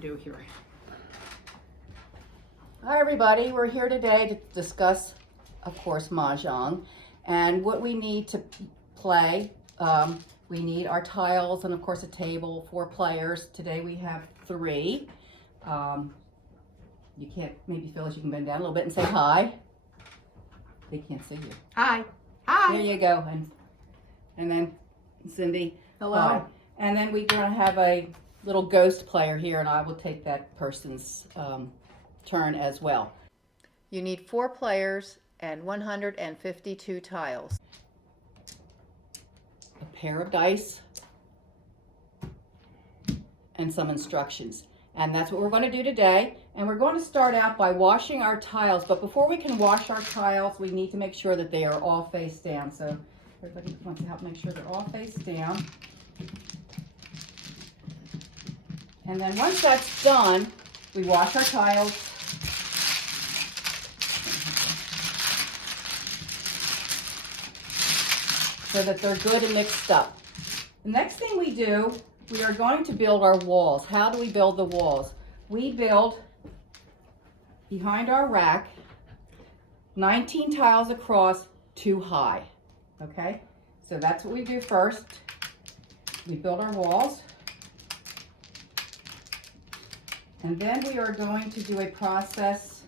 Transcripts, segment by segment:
to do here. Hi everybody, we're here today to discuss, of course, Mahjong. And what we need to play, we need our tiles and of course a table, 4 players. Today we have 3. You can't, maybe Phyllis, you can bend down a little bit and say hi. They can't see you. Hi. Hi. There you go. And then Cindy. Hello. Hi. And then we're going to have a little ghost player here, and I will take that person's turn as well. You need 4 players and 152 tiles. A pair of dice and some instructions. And that's what we're going to do today. And we're going to start out by washing our tiles. But before we can wash our tiles, we need to make sure that they are all face down. So everybody wants to help make sure they're all face down. And then once that's done, we wash our tiles. So that they're good and mixed up. The next thing we do, we are going to build our walls. How do we build the walls? We build behind our rack 19 tiles across, 2 high. Okay, so that's what we do first. We build our walls. And then we are going to do a process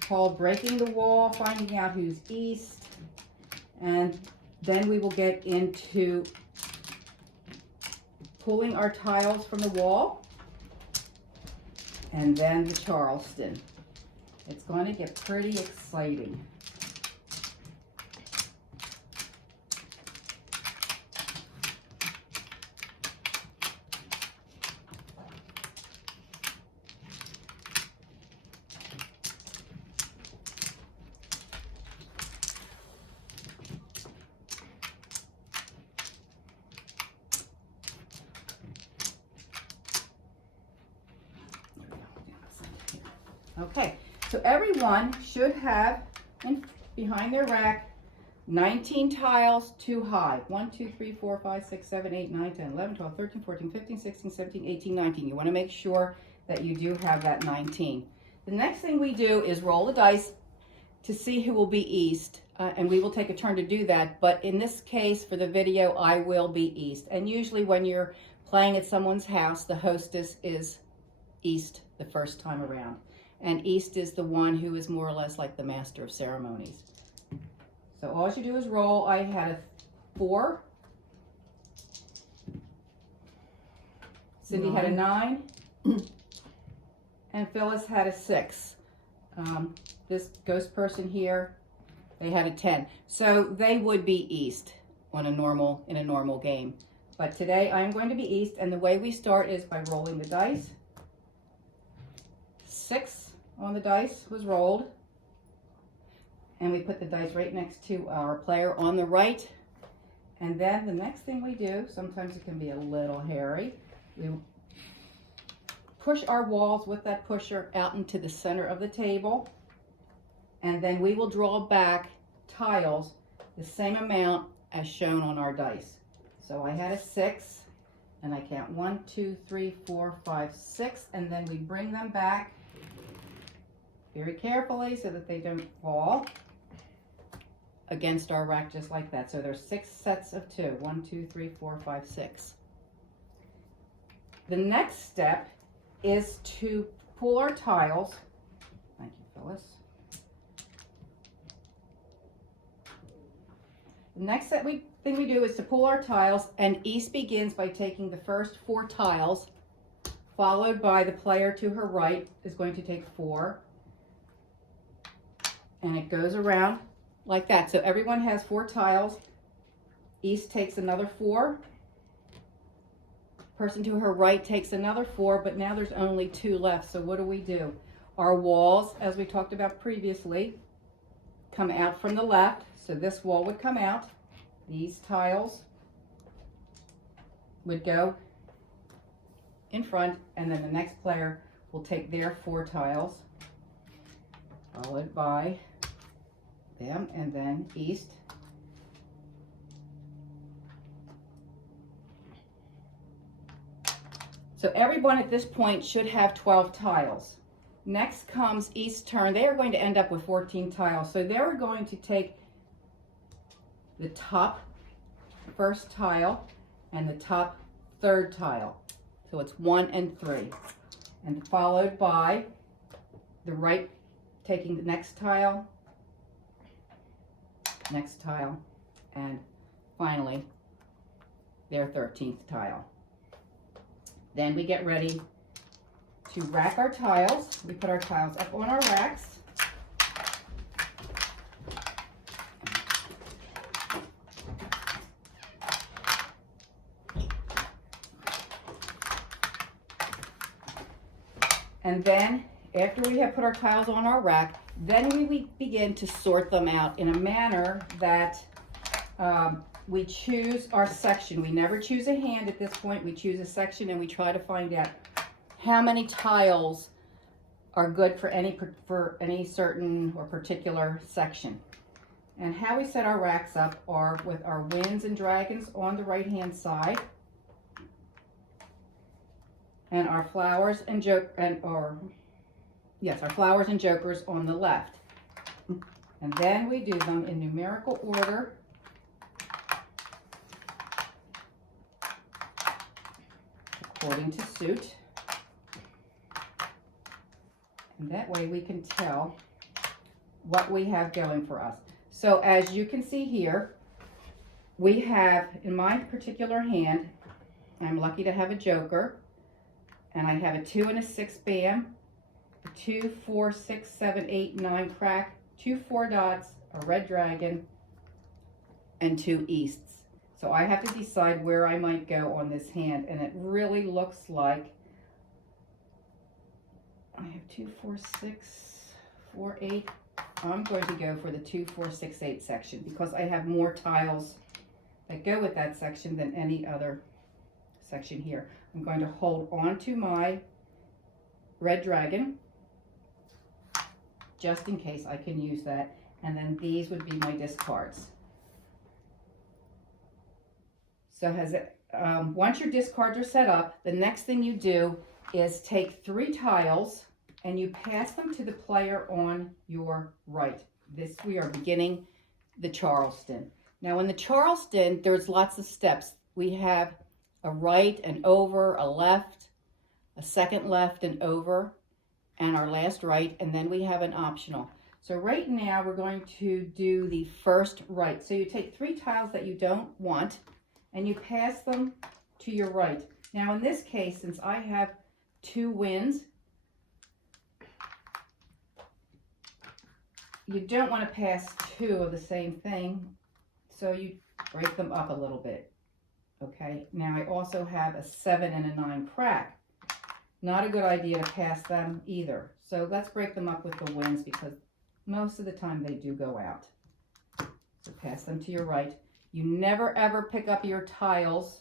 called breaking the wall, finding out who's east, and then we will get into pulling our tiles from the wall, and then the Charleston. It's going to get pretty exciting. Okay, so everyone should have behind their rack 19 tiles, 2 high. 1, 2, 3, 4, 5, 6, 7, 8, 9, 10, 11, 12, 13, 14, 15, 16, 17, 18, 19. You want to make sure that you do have that 19. The next thing we do is roll the dice to see who will be east. And we will take a turn to do that. But in this case, for the video, I will be east. And usually when you're playing at someone's house, the hostess is east the first time around. And east is the one who is more or less like the master of ceremonies. So all you do is roll. I had a 4. Cindy had a 9. And Phyllis had a 6. This ghost person here, they had a 10. So they would be east in a normal game. But today I'm going to be east, and the way we start is by rolling the dice. 6 on the dice was rolled, and we put the dice right next to our player on the right. And then the next thing we do, sometimes it can be a little hairy, we push our walls with that pusher out into the center of the table, and then we will draw back tiles the same amount as shown on our dice. So I had a 6, and I count 1, 2, 3, 4, 5, 6, and then we bring them back very carefully so that they don't fall against our rack just like that. So there's 6 sets of 2. 1, 2, 3, 4, 5, 6. The next step is to pull our tiles. Thank you, Phyllis. The next thing we do is to pull our tiles, and east begins by taking the first 4 tiles, followed by the player to her right is going to take 4. And it goes around like that. So everyone has 4 tiles. East takes another 4. Person to her right takes another 4, but now there's only 2 left. So what do? Our walls, as we talked about previously, come out from the left. So this wall would come out. These tiles would go in front, and then the next player will take their 4 tiles, followed by them, and then east. So everyone at this point should have 12 tiles. Next comes East turn. They are going to end up with 14 tiles. So they're going to take the top first tile and the top third tile. So it's 1 and 3. And followed by the right taking the next tile, and finally their 13th tile. Then we get ready to rack our tiles. We put our tiles up on our racks. And then after we have put our tiles on our rack, then we begin to sort them out in a manner that we choose our section. We never choose a hand at this point. We choose a section and we try to find out how many tiles are good for any certain or particular section. And how we set our racks up are with our winds and dragons on the right hand side, and our flowers and our flowers and jokers on the left. And then we do them in numerical order according to suit. And that way we can tell what we have going for us. So as you can see here, we have, in my particular hand, I'm lucky to have a joker, and I have a 2 and a 6 bam, a 2, 4, 6, 7, 8, 9 crack, 2 4 dots, a red dragon, and 2 easts. So I have to decide where I might go on this hand, and it really looks like I have 2, 4, 6, 4, 8. I'm going to go for the 2, 4, 6, 8 section because I have more tiles that go with that section than any other section here. I'm going to hold on to my red dragon just in case I can use that, and then these would be my discards. So once your discards are set up, the next thing you do is take 3 tiles and you pass them to the player on your right. This, we are beginning the Charleston. Now in the Charleston, there's lots of steps. We have a right and over, a left, a second left and over, and our last right, and then we have an optional. So right now we're going to do the first right. So you take 3 tiles that you don't want and you pass them to your right. Now in this case, since I have 2 winds, you don't want to pass 2 of the same thing, so you break them up a little bit. Okay, now I also have a 7 and a 9 crack. Not a good idea to pass them either. So let's break them up with the winds because most of the time they do go out. So pass them to your right. You never ever pick up your tiles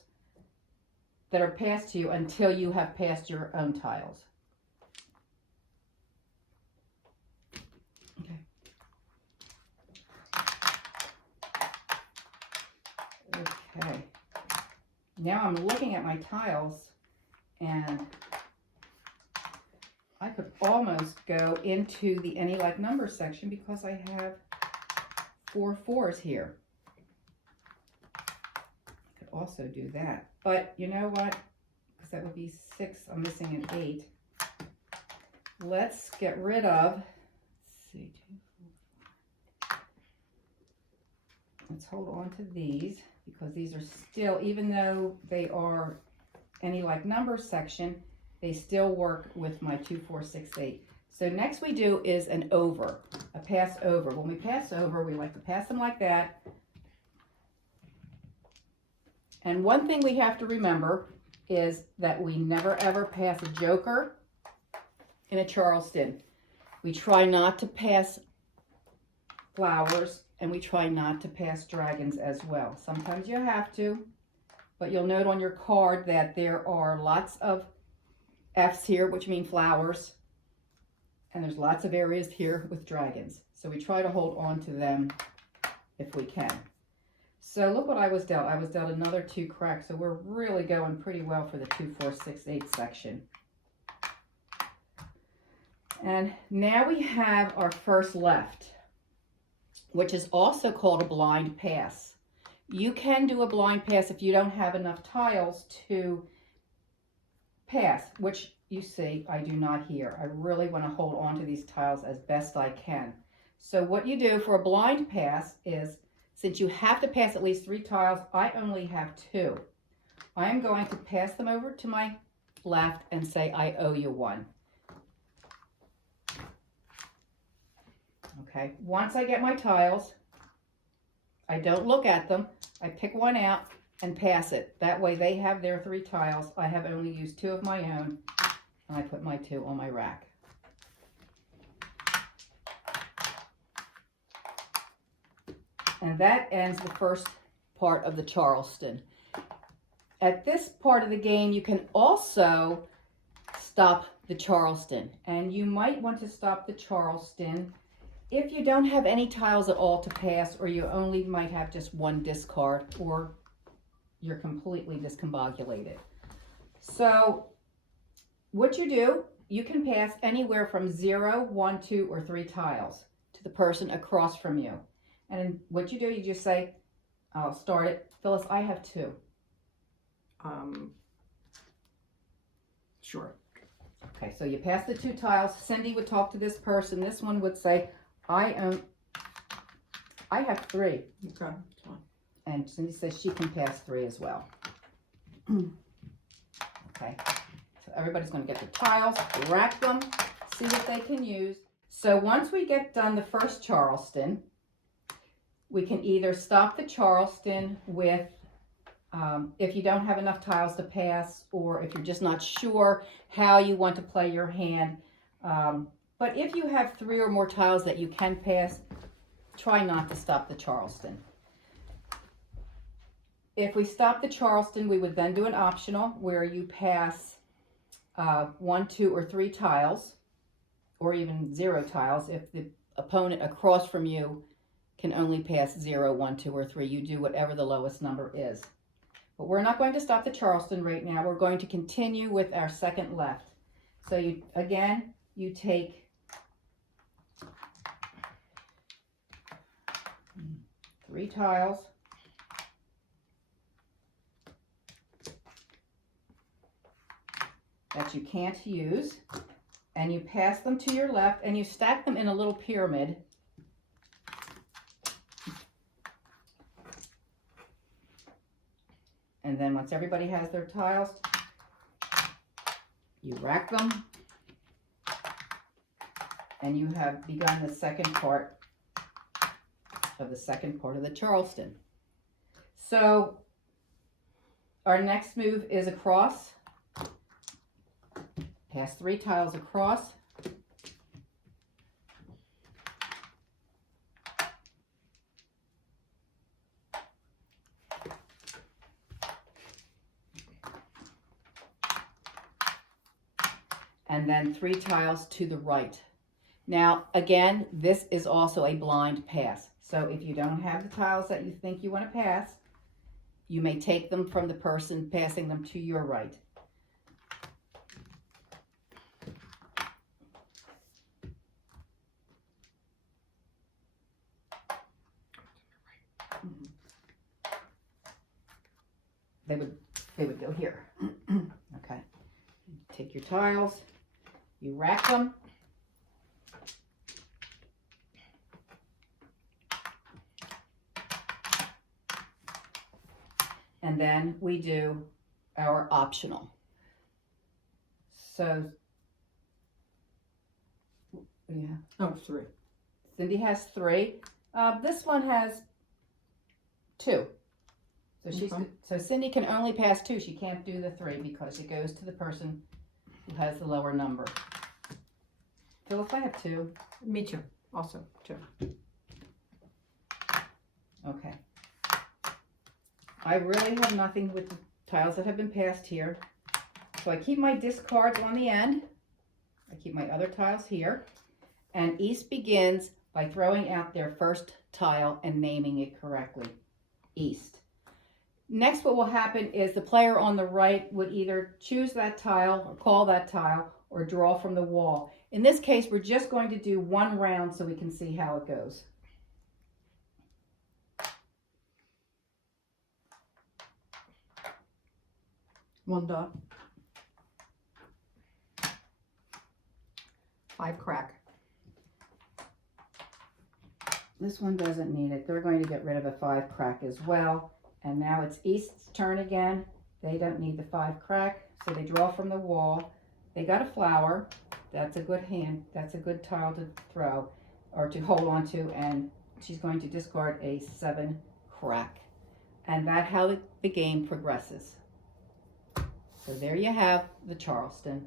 that are passed to you until you have passed your own tiles. Okay. Okay. Now I'm looking at my tiles and I could almost go into the any like numbers section because I have 4 4s here. I could also do that. But you know what? Because that would be 6. I'm missing an 8. Let's get rid of, let's see, 2, 4, 5. Let's hold on to these because these are still, even though they are any like numbers section, they still work with my 2, 4, 6, 8. So next we do is an over, a pass over. When we pass over, we like to pass them like that. And one thing we have to remember is that we never ever pass a joker in a Charleston. We try not to pass flowers, and we try not to pass dragons as well. Sometimes you have to, but you'll note on your card that there are lots of F's here, which mean flowers, and there's lots of areas here with dragons. So we try to hold on to them if we can. So look what I was dealt. I was dealt another 2 cracks. So we're really going pretty well for the 2, 4, 6, 8 section. And now we have our first left, which is also called a blind pass. You can do a blind pass if you don't have enough tiles to pass, which you see I do not here. I really want to hold on to these tiles as best I can. So what you do for a blind pass is, since you have to pass at least 3 tiles, I only have 2. I am going to pass them over to my left and say I owe you 1. Okay, once I get my tiles, I don't look at them. I pick one out and pass it. That way they have their 3 tiles. I have only used 2 of my own, and I put my 2 on my rack. And that ends the first part of the Charleston. At this part of the game, you can also stop the Charleston. And you might want to stop the Charleston if you don't have any tiles at all to pass, or you only might have just 1 discard, or you're completely discombobulated. So what you do, you can pass anywhere from 0, 1, 2, or 3 tiles to the person across from you. And what you do, you just say, I'll start it. Phyllis, I have 2. Sure. Okay, so you pass the 2 tiles. Cindy would talk to this person. This one would say, I have 3. Okay, that's fine. And Cindy says she can pass 3 as well. Okay, so everybody's going to get the tiles, rack them, see what they can use. So once we get done the first Charleston, we can either stop the Charleston with, if you don't have enough tiles to pass, or if you're just not sure how you want to play your hand. But if you have 3 or more tiles that you can pass, try not to stop the Charleston. If we stop the Charleston, we would then do an optional where you pass 1, 2, or 3 tiles, or even 0 tiles. If the opponent across from you can only pass 0, 1, 2, or 3, you do whatever the lowest number is. But we're not going to stop the Charleston right now. We're going to continue with our second left. So you take 3 tiles, that you can't use, and you pass them to your left, and you stack them in a little pyramid. And then once everybody has their tiles, you rack them, and you have begun the second part of the Charleston. So our next move is across. Pass 3 tiles across. And then 3 tiles to the right. Now, again, this is also a blind pass. So if you don't have the tiles that you think you want to pass, you may take them from the person passing them to your right. They would go here. Okay. Take your tiles, you rack them. And then we do our optional. So, yeah. Oh, 3. Cindy has 3. This one has 2. So so Cindy can only pass 2. She can't do the 3 because it goes to the person who has the lower number. Phyllis, I have 2. Me too. Also 2. Okay. I really have nothing with the tiles that have been passed here. So I keep my discards on the end. I keep my other tiles here. And East begins by throwing out their first tile and naming it correctly. east. Next, what will happen is the player on the right would either choose that tile or call that tile or draw from the wall. In this case, we're just going to do one round so we can see how it goes. One dot. 5 crack. This one doesn't need it. They're going to get rid of a 5 crack as well. And now it's East's turn again. They don't need the 5 crack, so they draw from the wall. They got a flower. That's a good hand. That's a good tile to throw or to hold on to. And she's going to discard a 7 crack. And that's how the game progresses. So there you have the Charleston.